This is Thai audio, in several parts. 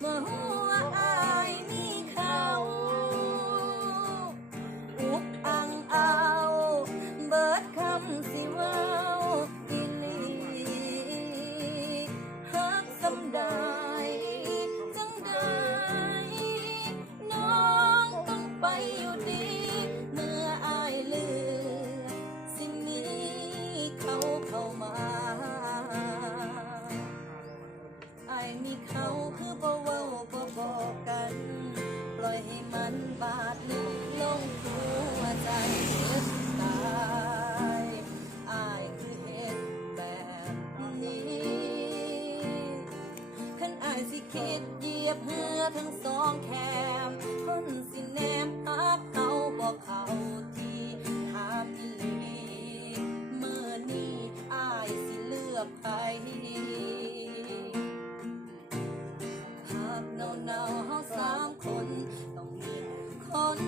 เมื่ หากเนาเนาๆเฮาสามคน ต้องมีคน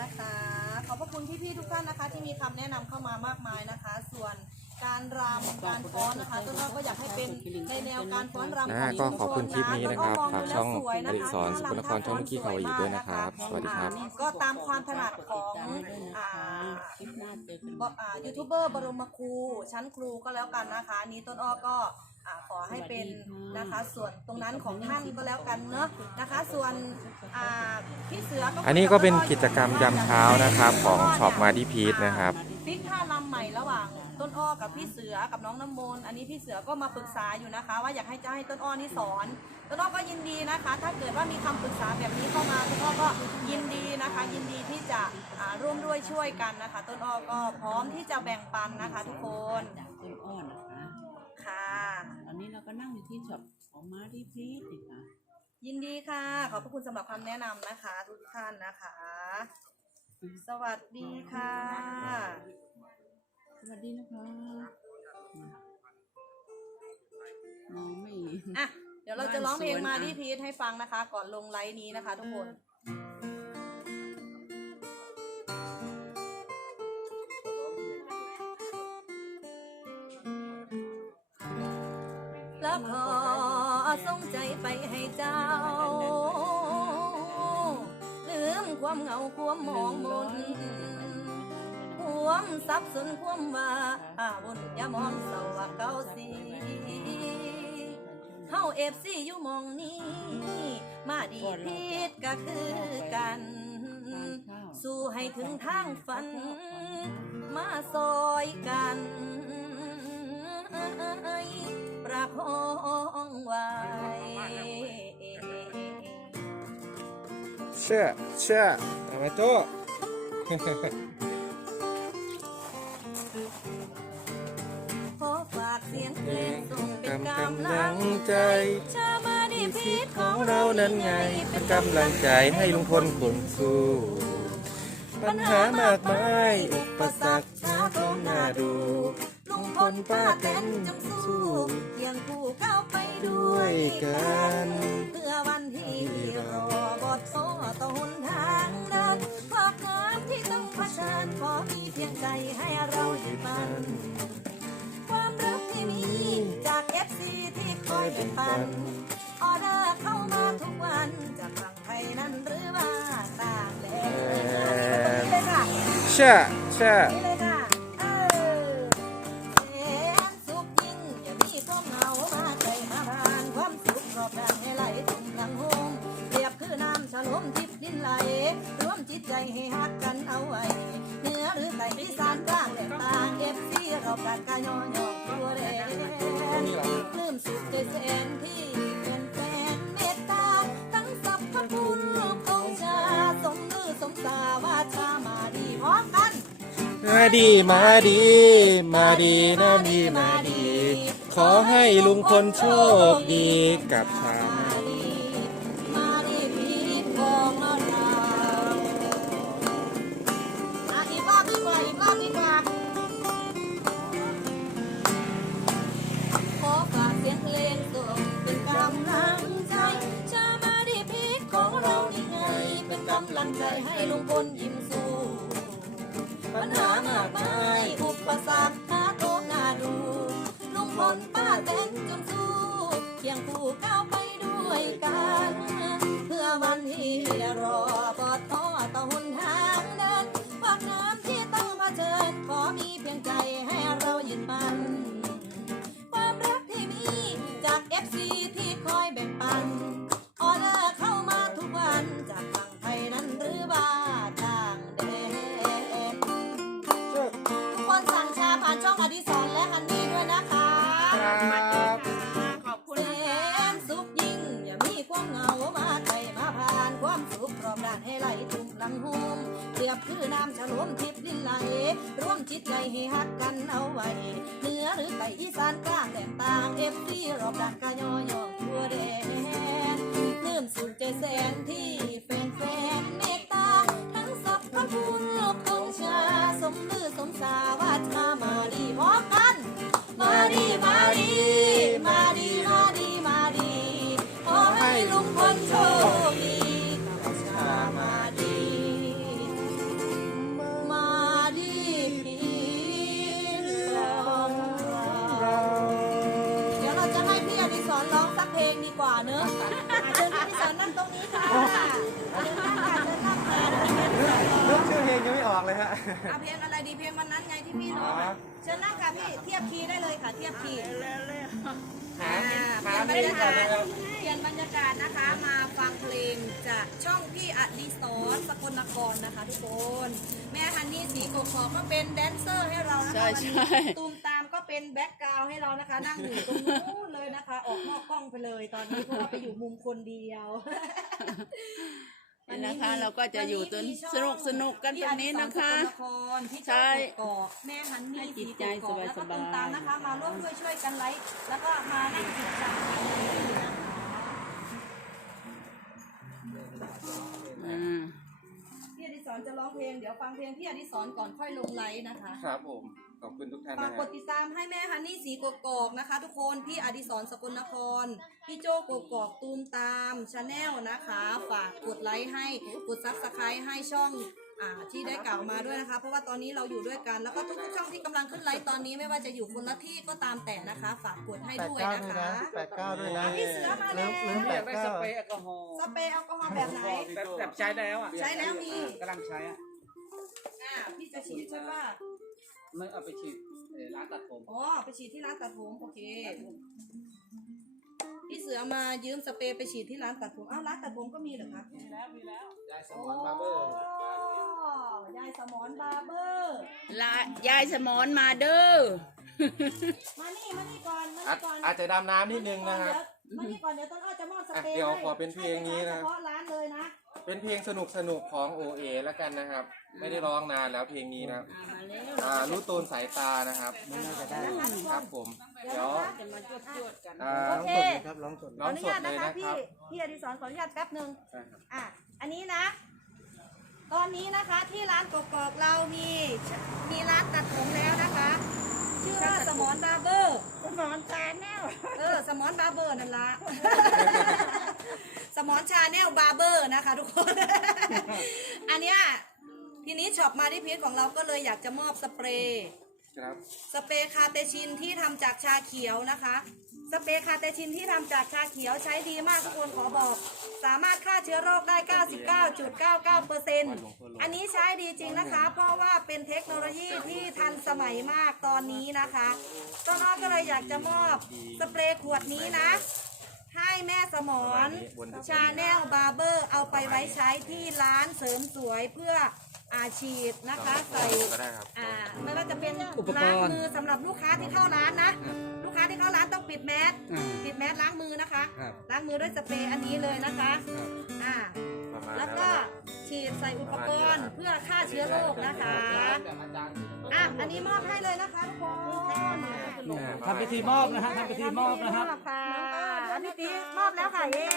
นะคะ ขอบพระคุณพี่ๆทุกท่านนะคะ ที่มีคำแนะนำเข้ามามากมายนะคะ ส่วนการรำการฟ้อนนะคะต้นอ้อก็อยากให้เป็นในแนวการฟ้อนรำอ่าของก็ขอบคุณคลิปนี้นะครับต้อ้อมฝากดูแล้วช่องสวยนะอดิคะศรสุวรรณครช่องเมื่อกี้เขาอีกด้วยนะครับสวัสดีครับอ่าก็ตามความถนัดของอ่าคลิปหน้าเจอกันบอ่า ยูทูบเบอร์บรมครูชั้นครูก็แล้วกันนะคะอันนี้ต้นอ้อก็ อ่าขอให้เป็นนะคะส่วนตรงนั้นของท่านก็แล้วกันเนอะนะคะ ส่วนอ่าพี่เสือก็อันนี้ก็เป็นกิจกรรมยามเช้านะครับของช็อปมาดีพีทนะครับฟิกท่าลำใหม่ระหว่างต้นอ้อกับพี่เสือกับน้องน้ำมนต์อันนี้พี่เสือก็มาปรึกษาอยู่นะคะ ว่าอยากให้จะให้ต้นอ้อนี่สอนต้นอ้อก็ยินดีนะคะ ถ้าเกิดว่ามีคำปรึกษาแบบนี้เข้ามาต้นอ้อก็ยินดีนะคะ ยินดีที่จะอ่าร่วมด้วยช่วยกันนะคะ ต้นอ้อก็พร้อมที่จะแบ่งปันนะคะ ทุกคน นนี้เราก็นั่งอยู่ที่ช็อปของมาที่พีทนะคะยินดีค่ะ ขอบพระคุณสำหรับคำแนะนำนะคะ ทุกท่านนะคะ สวัสดีค่ะ สวัสดีนะคะมองไม่เห็น อะ เดี๋ยวเราจะร้องเพลงมาที่พีทให้ฟังนะคะ ก่อนลงไลฟ์นี้นะคะ ทุกคน แล้วขอส่งใจไปให้เจ้า ลืมความเหงาความหมองมนความสับสนความว่าอาวนอย่ามองเศร้าว่าเก่าสีเฮาเอฟซีอยู่มองนี้ มาดีพีดก็คือกัน สู้ให้ถึงทางฝัน มาซอยกัน ประคองไว้ เชื่อเชื่อทำไมโต้ขอฝากเสียงเพลงส่งเป็นกำลังใจชามาดีพีดของเรานั้นไง เป็นกำลังใจให้ลุงพลคขนนสู้ปัญหามากมายอุปสรรคหน้าท้องหน้าดู ลุงพลป้าแตนจงสู้เคียงคู่ก้าวไปด้วยกันเพื่อวันที่รอบอดโซ่ต่อหนทางเดินความงามที่ต้องเผชิญขอมีเพียงใจให้เรายึดมัน ความรักที่มีจากเอฟซีที่คอยเป็นปันออเดอร์เข้ามาทุกวันจากฝั่งไทยนั้นหรือว่าต่างแดนเลยค่ะเช่เช่อ ดีมาดี มาดีนะดีมาดี ขอให้ลุงพลโชคดีกับชามาดีมาดีพีของเราอะอีกรอบดีกว่าอีกรอบดีกว่าขอฝากเสียงเพลงส่งเป็นกำลังใจชามาดีพีของเรานี่ไงเป็นกำลังใจให้ลุงพลยิ้ม ปัญหามากมายอุปสรรคหาโตหนาดูลุงพลป้าแตนจงสู้เคียงคู่ก้าวไปด้วยกัน เพื่อวันที่รอปอดท้อต่อหนทางเดินปากน้ำที่ต้องเผชิญขอมีเพียงใจให้เรายืนมัน ความรักที่มีจาก FC ที่ น้ำฉลมทิพย์ดินไหลร่วมจิตใจให้ฮักกันเอาไว้เหนือหรือไตอีสานกลางแดนต่างเอฟซีรอบด้านกายอยองทั่วแดนเนื่อมสุดใจแสน อเพลงยังไม่ออกเลยฮะ เอาเพลงอะไรดีเพลงวันนั้นไงที่พี่ร้องอะเชิญนั่งค่ะพี่เทียบคีย์ได้เลยค่ะ เทียบคีย์หาอ่าหาเปเพลี่ลยนงบรรก่อนยากานะศครับเปลี่ยนบรรยากาศนะคะมาฟังเพลงจากช่องพี่อดิศรสกลนครนะคะทุกคน แม่ฮันนี่สีกกอกก็เป็นแดนเซอร์ให้เรานะคะใช่วันใช่นี้ตูมตามก็เป็นแบ็กกราวด์ให้เรานะคะ นั่งอยู่ตรงนู้นเลยนะคะ ออกนอกกล้องไปเลย ตอนนี้เพราะว่าไปอยู่มุมคนเดียว นี่นะคะ เราก็จะอยู่จนสนุกสนุกกันตรงนี้นะคะพี่อดิศรสกลนครพี่ใช่เจ้ากอกแม่ฮันนี่ให้จิสีตใจกกอกแล้วก็สบายๆตูมตามนะคะมาร่วมด้วยช่วยกันไลค์แล้วก็มานั่งจิบชากันนะคะอ่าพี่อดิศรจะร้องเพลงเดี๋ยวฟังเพลงพี่อดิศรก่อนค่อยลงไลฟ์นะคะ ครับผม ขอบคุณทุกท่านฝากนะกฮะดติดตามให้แม่ฮันนี่สีกกอกนะคะ ทุกคนพี่อดิศรสกลนคร พี่โจกกอกตูมตามชาแนลนะคะ ฝากกดไลค์ให้กดซับสไครต์ให้ช่องอ่าที่ได้กล่าวมาด้วยนะคะ เพราะว่าตอนนี้เราอยู่ด้วยกัน แล้วก็ทุกๆช่องที่กำลังขึ้นไลฟ์ตอนนี้ไม่ว่าจะอยู่คนละที่ก็ตามแต่นะคะ ฝากกดให้แปดด้วยเก้านะด้วยคะ นะแปดเก้าด้วยนะพี่เสือมาแล้ว ลืมแปดได้เก้าสเปรย์แอลกอฮอล์สเปรย์แอลกอฮอล์แบบไหน แบบแบบใช้แล้วอะใช้แล้วมี กำลังใช้อะ อ่าพี่จะฉีดใช่ปะ ไม่เอาไปฉีดเอ่อร้านตัดผมอ๋อไปฉีดที่ร้านตัดผมโอเคพี่เสือมายืมสเปรย์ไปฉีดที่ร้านตัดผมอ้าวร้านตัดผมก็มีเหรอคะมีแล้วมีแล้วยายสมอนบาร์เบอร์ยายสมอนบาร์เบอร์ละยายสมอนมาเด้อมานี่มานี่ก่อนมาอาจนี่ก่อนอาจจะดำน้ำนิดนึงนะครับ มานี่ก่อนเดี๋ยวต้นอ้อจะมอบสเปรย์อะเดี๋ยวให้ขอเป็นเพลงนี้นะ ให้ไปใช้เฉพาะร้านเลยนะเป็นเพลงสนุกสนุกๆของ OA แล้วกันนะครับ ไม่ได้ร้องนานแล้วเพลงนี้นะครับอ่ามาแล้วอ่ารู้ตูนสายตานะครับไม่น่าจะได้ครับผม เดี๋เดี๋ยยววจะมาจวดจวดๆกัน อ่าโอร้องเคสดเลยครับร้องสดขออนุญาตนะคะร้องสดเลยนะครับพี่พี่อดิศรขออนุญาตแป๊บหนึ่ง ใช่ครับ อะ อันนี้นะ ตอนนี้นะคะที่ร้านกกอกเรามี มีร้านตัดผมแล้วนะคะ ชื่อว่าสมอนบาร์เบอร์ สมอนชาแนลเออ สมอนบาร์เบอร์นั่นละ สมอนชาแนลบาร์เบอร์นะคะทุกคน อันเนี้ยทีนี้ช็อปมาที่พีชของเราก็เลยอยากจะมอบสเปรย์ ครับ สเปรย์คาเตชินที่ทำจากชาเขียวนะคะ สเปรย์คาเตชินที่ทำจากชาเขียวใช้ดีมากทุกคนขอบอก สามารถฆ่าเชื้อโรคได้ 99.99%อันนี้ใช้ดีจริงนะคะ เพราะว่าเป็นเทคโนโลยีที่ทันสมัยมากตอนนี้นะคะต้นอ้อก็เลยอยากจะมอบสเปรย์ขวดนี้นะ ให้แม่สมอนชาแนลบาร์เบอร์เอาไปไว้ใช้ที่ร้านเสริมสวยเพื่ออาชีพนะคะใส่ได้ครับอ่าไม่ว่าจะเป็นร้างมือสำหรับลูกค้าที่เข้าร้านนะ ค้าที่เข้าร้านต้องปิดแมสอ่าปิดแมสล้างมือนะคะ ครับ ล้างมือด้วยสเปรย์อันนี้เลยนะคะครับ อ่าประมาณแล้วนั้นก็นะครับฉีดใส่อุปกรณ์เพื่อฆ่าเชื้อโรคนะคะแบบอาจารย์อะอันนี้มอบให้เลยนะคะทุกคนทำพิธีมอบนะฮะทำพิธีมอบนะครับมอบค่ะอันนี้ตีมอบแล้วค่ะเย้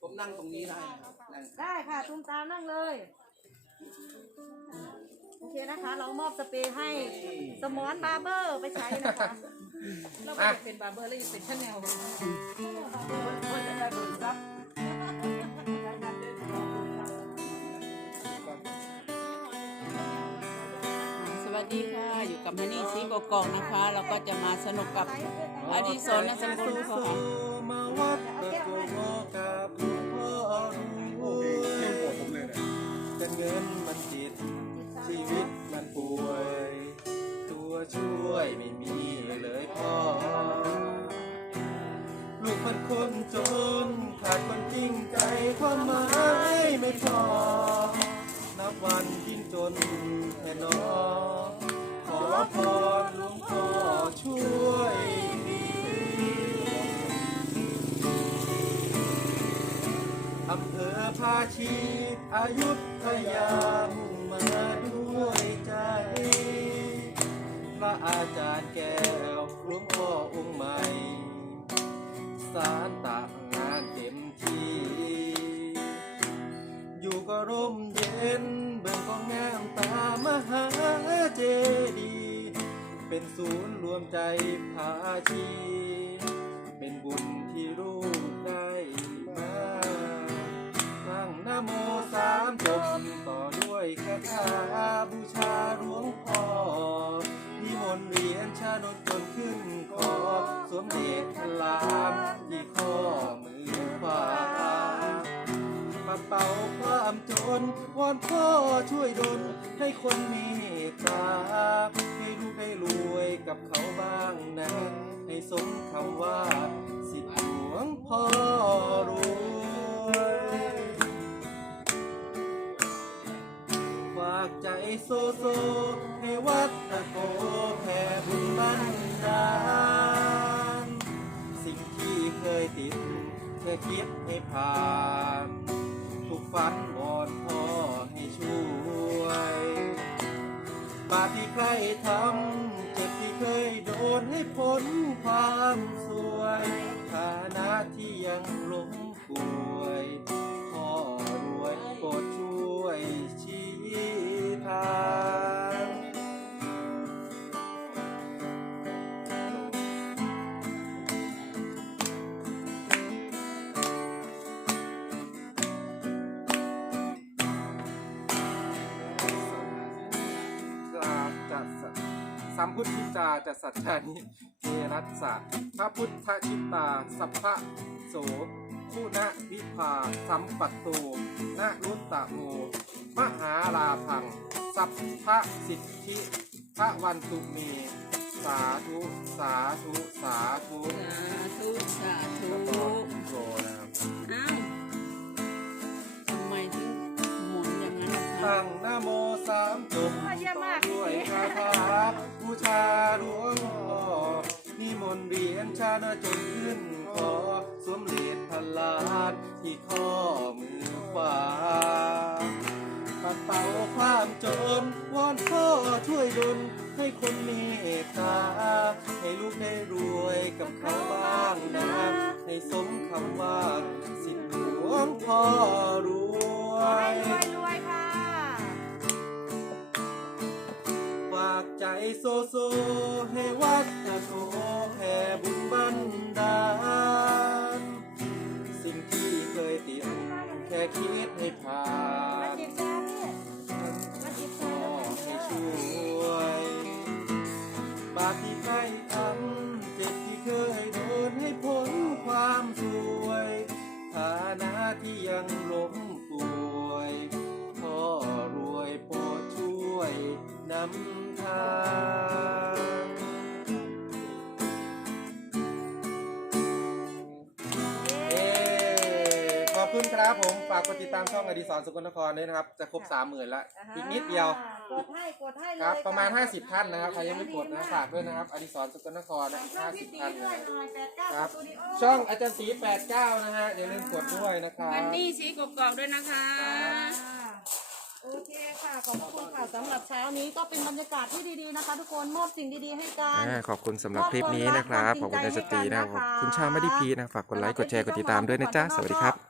ผมนั่งตรงนี้ได้นะครับนั่งได้ค่ะตุ้มตามนั่งเลย โอเคนะคะ เรามอบสเปรย์ให้สมอนบาร์เบอร์ไปใช้นะคะเราไม่อยากเป็นบาร์เบอร์แล้วอยากเป็นชาแนลคนจะได้ผลทรัพย์สวัสดีค่ะ อยู่กับฮันนี่ซีกกองนะคะ เราก็จะมาสนุกกับอดีศรนสมบูรณ์ค่ะมาวัดเปิดตัวโมกับหลวงพ่อรู้แต่เงินมันติด ชีวิตมันป่วย ตัวช่วยไม่มีเลยพ่อ ลูกมันคนจน ขาดคนจริงใจความหมายไม่พอ นับวันยิ่งจนแค่นอขอพรหลวงพ่อช่วยอำเภอภาชีอายุทยามุ่งมาด้ วยใจ พระอาจารย์แก้วหลวงพ่อองค์ใหม่ สารตากงานเต็มที่ อยู่ก็ร่มเย็นเบิ่งก็งามตามหาเจดีย์เป็นศูนย์รวมใจพาชี วอนพ่อช่วยดลให้คนมตตาให้ลูกได้รวยกับเขาบ้างนะ ให้สมคำว่า สิทธิหลวงพ่อรวยฝากใจโซโซ ให้วัดตะโกแผ่บุญบันดาลสิ่งที่เคยติดแค่คิดให้ผ่าน ใครทำเจ็บที่เคยโดนให้พ้นความสวยฐานะที่ยังหลงป่ว ธิจาจัสสัจจานิเทรัสสะพระพุทธชิตา สัพพะโสผู้ณวิภาสัมปัตโตนะรุตตะโม มหาลาพัง สัพพะสิทธิพระวันตุเม สาธุ สาธุ สาธุสาธุสาธุแล้วก็อินโทรนะครับอ้าวทำไมถึงหมุนอย่างนั้นล่ะคะตั้งนะโมสามจบเยี่ยมมาก ด้วยคาถาบู ชาหลวงพ่อนิมนต์เหรียญชาณจนขึ้นคอสวมเหรียญพันล้านที่ข้อมือขวาปัดเป่าความจนวอนพ่อช่วยดลให้คนเมตตา ให้ลูกได้รวยกับเขาบ้างนะ ให้สมคำว่าสิทธิหลวงพ่อรวขอให้ย ใจโซโซ ให้วัดตะโกแผ่บุญบันดาลสิ่งที่เคยติดแค่คิดให้ผ่านจีบจ้าพี่มาจีบขจ้าอให้ช่วย บาปที่ใครทำเจ็บที่เคยโดนให้พ้นความสวยฐานะที่ยังล้มป่วยพ่อรวยโปรดช่วยนำ ขอบคุณครับผม ฝากกดติดตามช่องอดีศรสกลนครด้วยนะครับ จะครบสามหมื่นละ อีกนิดเดียว กดให้กดให้เลยครับประมาณค่50 ท่านนะครับ ใครยังไม่กดนะฝากด้วยนะครับ อดิศรสกลนครนะช่องพี่ตี50ท่านด้นะวยครับหน่อยแปดเก้าครับสตูดิโอช่องอาจารย์ศรี89 นะฮะอย่าลืมกดด้วยนะครับฮันนี่สีกกอกด้วยนะคะ โอเคค่ะขอบคุณค่ะสำหรับเช้านี้ก็เป็นบรรยากาศที่ดีๆนะคะ ทุกคนมอบสิ่งดีๆให้กัน อ่าขอบคุณสำหรับคลิปนี้นะครับ ขอบคุณอาจารย์ตีนะครับขอบคุณชาวไม่ได้พีนะครับฝากกดไลค์ กดแชร์ กดติดตามด้วยนะจ๊ะ สวัสดีครับ